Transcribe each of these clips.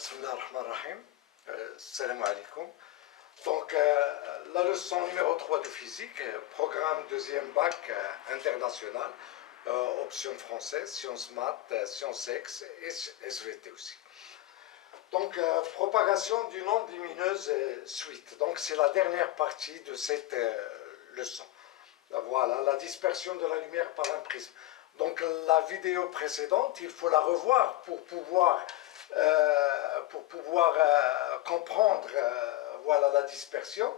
Bismillah ar-Rahman ar-Rahim. Salam alaikum. Donc, la leçon numéro 3 de physique, programme deuxième bac international, option française, sciences maths, sciences X et SVT aussi. Donc, propagation d'une onde lumineuse suite. Donc, c'est la dernière partie de cette leçon. Voilà, la dispersion de la lumière par un prisme. Donc, la vidéo précédente, il faut la revoir pour pouvoir comprendre voilà, la dispersion.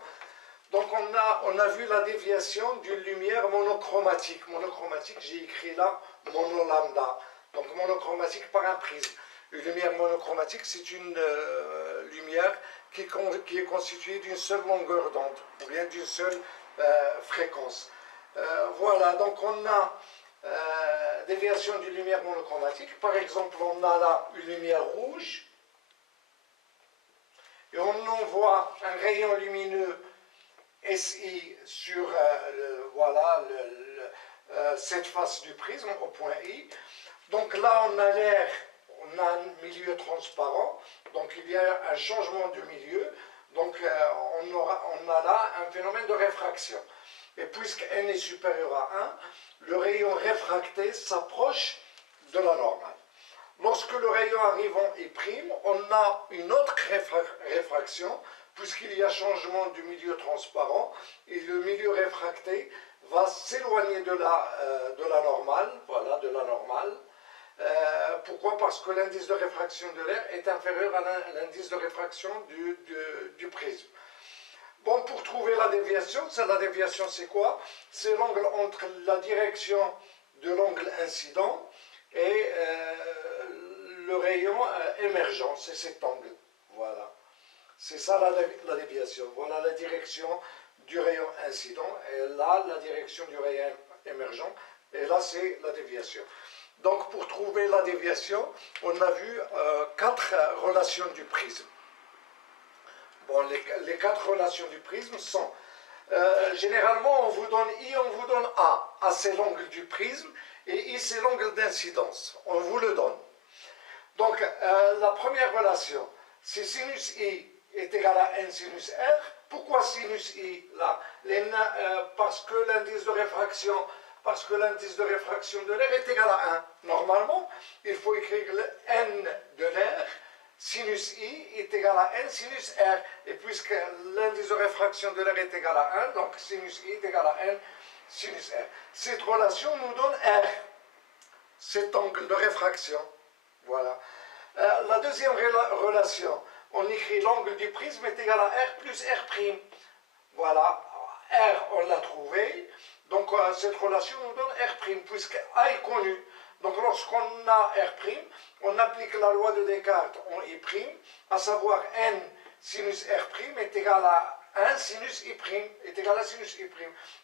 Donc, on a vu la déviation d'une lumière monochromatique. Monochromatique, j'ai écrit là monolambda. Donc, monochromatique par un prisme. Une lumière monochromatique, c'est une lumière qui est constituée d'une seule longueur d'onde, ou bien d'une seule fréquence. Voilà, donc on a déviation d'une lumière monochromatique. Par exemple, on a là une lumière rouge, et on envoie un rayon lumineux SI sur voilà, cette face du prisme au point I. Donc là, on a l'air, on a un milieu transparent, donc il y a un changement de milieu, donc on a là un phénomène de réfraction. Et puisque n est supérieur à 1, le rayon réfracté s'approche de la normale. Lorsque le rayon arrive en I', on a une autre réfraction, puisqu'il y a changement du milieu transparent, et le milieu réfracté va s'éloigner de la normale, voilà, de la normale. Pourquoi? Parce que l'indice de réfraction de l'air est inférieur à l'indice de réfraction du prisme. Bon, pour trouver la déviation c'est quoi? C'est l'angle entre la direction de l'angle incident et le rayon émergent, c'est cet angle. Voilà. C'est ça la déviation. Voilà la direction du rayon incident, et là, la direction du rayon émergent, et là, c'est la déviation. Donc, pour trouver la déviation, on a vu 4 relations du prisme. Bon, les 4 relations du prisme sont, généralement, on vous donne I, on vous donne A. A, c'est l'angle du prisme, et I, c'est l'angle d'incidence. On vous le donne. Donc, la première relation, c'est sinus I est égal à N sinus R. Pourquoi sinus I, là? Parce que l'indice de réfraction de l'air est égal à 1. Normalement, il faut écrire le N de l'air. Sinus I est égal à N sinus R. Et puisque l'indice de réfraction de l'air est égal à 1, donc sinus I est égal à N sinus R. Cette relation nous donne R, cet angle de réfraction. Voilà. La deuxième relation, on écrit l'angle du prisme est égal à R plus R'. Voilà. R, on l'a trouvé. Donc, cette relation nous donne R', puisque A est connu. Donc, lorsqu'on a R', on applique la loi de Descartes en I', à savoir N sinus R' est égal à 1 sinus I', est égal à sinus I'.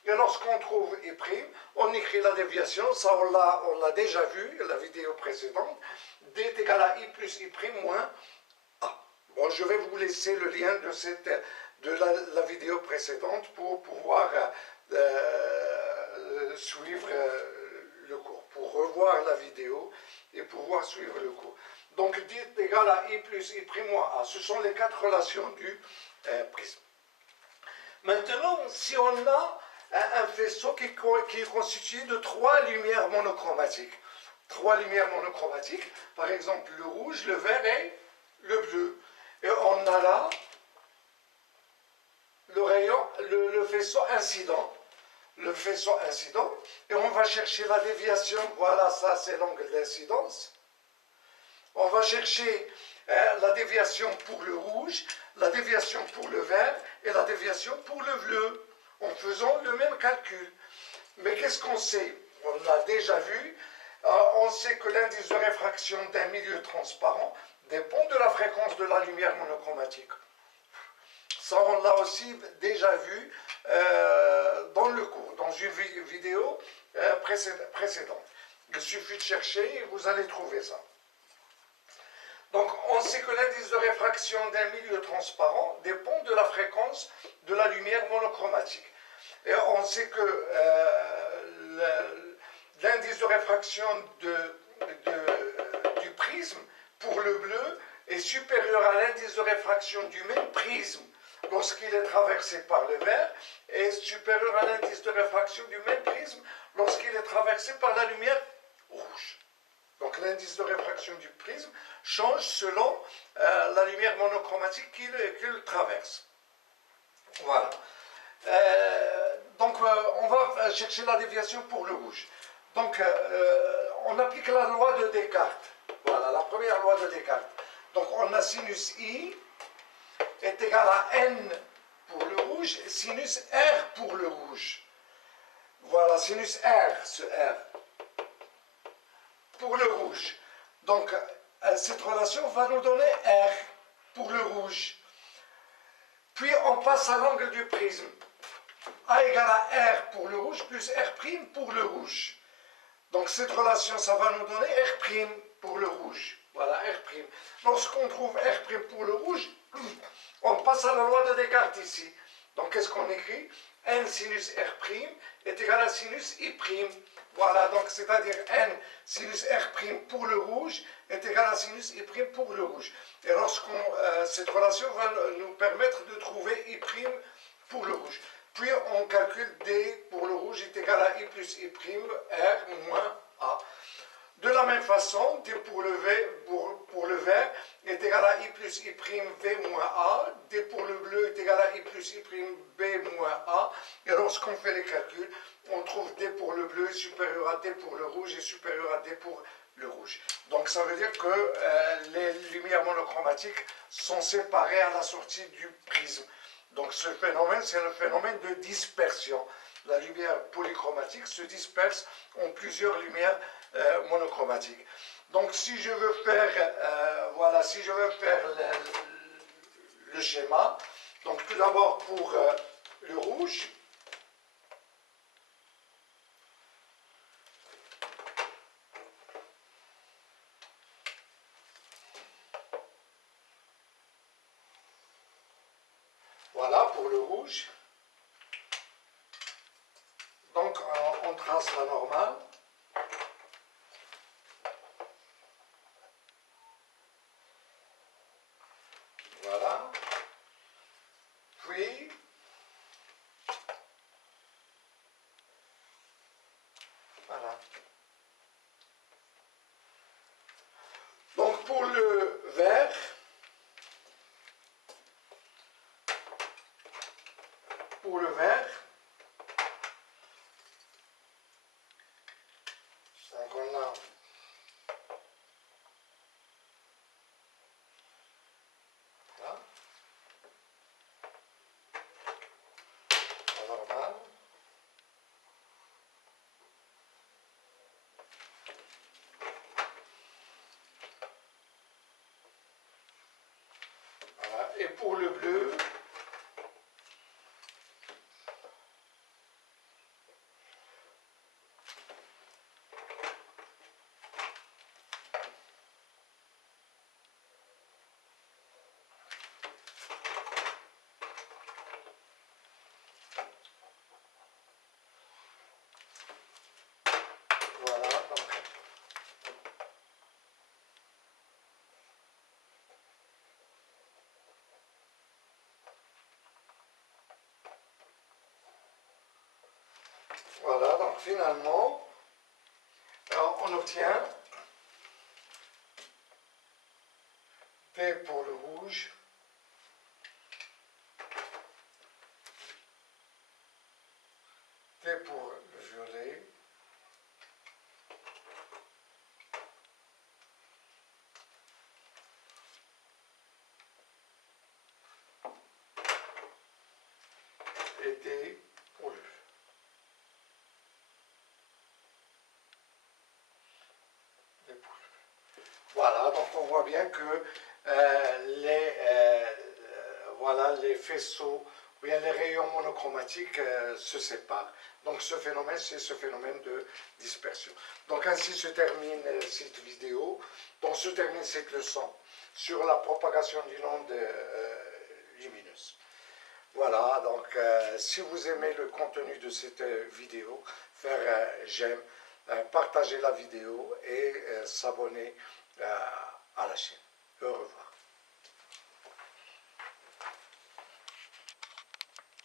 Et lorsqu'on trouve I', on écrit la déviation, ça on l'a déjà vu, la vidéo précédente, D est égal à I plus I' moins A. Bon, je vais vous laisser le lien de la vidéo précédente pour pouvoir suivre le cours, pour revoir la vidéo et pouvoir suivre le cours. Donc, D est égal à I plus I' moins A. Ce sont les 4 relations du prisme. Maintenant, si on a un faisceau qui est constitué de 3 lumières monochromatiques, 3 lumières monochromatiques, par exemple le rouge, le vert et le bleu, et on a là le rayon, le faisceau incident. Le faisceau incident, et on va chercher la déviation. Voilà, ça c'est l'angle d'incidence. On va chercher la déviation pour le rouge, la déviation pour le vert et la déviation pour le bleu, en faisant le même calcul. Mais qu'est-ce qu'on sait? On a déjà vu, on sait que l'indice de réfraction d'un milieu transparent dépend de la fréquence de la lumière monochromatique. Ça, on l'a aussi déjà vu dans le cours, dans une vidéo précédente. Il suffit de chercher et vous allez trouver ça. Donc, on sait que l'indice de réfraction d'un milieu transparent dépend de la fréquence de la lumière monochromatique. Et on sait que l'indice de réfraction du prisme pour le bleu est supérieur à l'indice de réfraction du même prisme lorsqu'il est traversé par le verre et supérieur à l'indice de réfraction du même prisme lorsqu'il est traversé par la lumière rouge. Donc l'indice de réfraction du prisme change selon la lumière monochromatique qu'il traverse. Voilà. Donc on va chercher la déviation pour le rouge. Donc on applique la loi de Descartes. Voilà, la première loi de Descartes. Donc on a sinus I est égal à N pour le rouge et sinus R pour le rouge. Voilà, sinus R, ce R, pour le rouge. Donc cette relation va nous donner R pour le rouge. Puis on passe à l'angle du prisme. A égale à R pour le rouge plus R' pour le rouge. Donc cette relation, ça va nous donner R' pour le rouge. Voilà, R'. Lorsqu'on trouve R' pour le rouge, on passe à la loi de Descartes ici. Donc qu'est-ce qu'on écrit? N sinus R' est égal à sinus I'. Voilà, donc c'est-à-dire N sinus R' pour le rouge est égal à sinus I' pour le rouge. Et cette relation va nous permettre de trouver I' pour le rouge. Puis on calcule D pour le rouge est égal à I plus I', R moins A. De la même façon, D pour le vert est égal à I plus I', V moins A. D pour le bleu est égal à I plus I', B moins A. Et lorsqu'on fait les calculs, on trouve D pour le bleu est supérieur à D pour le rouge et supérieur à D pour le rouge. Donc ça veut dire que les lumières monochromatiques sont séparées à la sortie du prisme. Donc ce phénomène, c'est le phénomène de dispersion. La lumière polychromatique se disperse en plusieurs lumières monochromatiques. Donc si je veux faire, le schéma, donc tout d'abord pour le rouge, voilà pour le rouge. Donc on trace la normale. Voilà. Puis voilà. Donc pour le vert, donc on a voilà, la normale. Voilà. Et pour le bleu, voilà, donc voilà, donc finalement, alors on obtient D pour le rouge, D pour le violet, et D pour le bleu. Voilà, donc on voit bien que les faisceaux ou bien les rayons monochromatiques se séparent. Donc ce phénomène, c'est ce phénomène de dispersion. Donc ainsi se termine cette vidéo, donc se termine cette leçon sur la propagation d'une onde lumineuse. Voilà, donc si vous aimez le contenu de cette vidéo, faire j'aime, partager la vidéo et s'abonner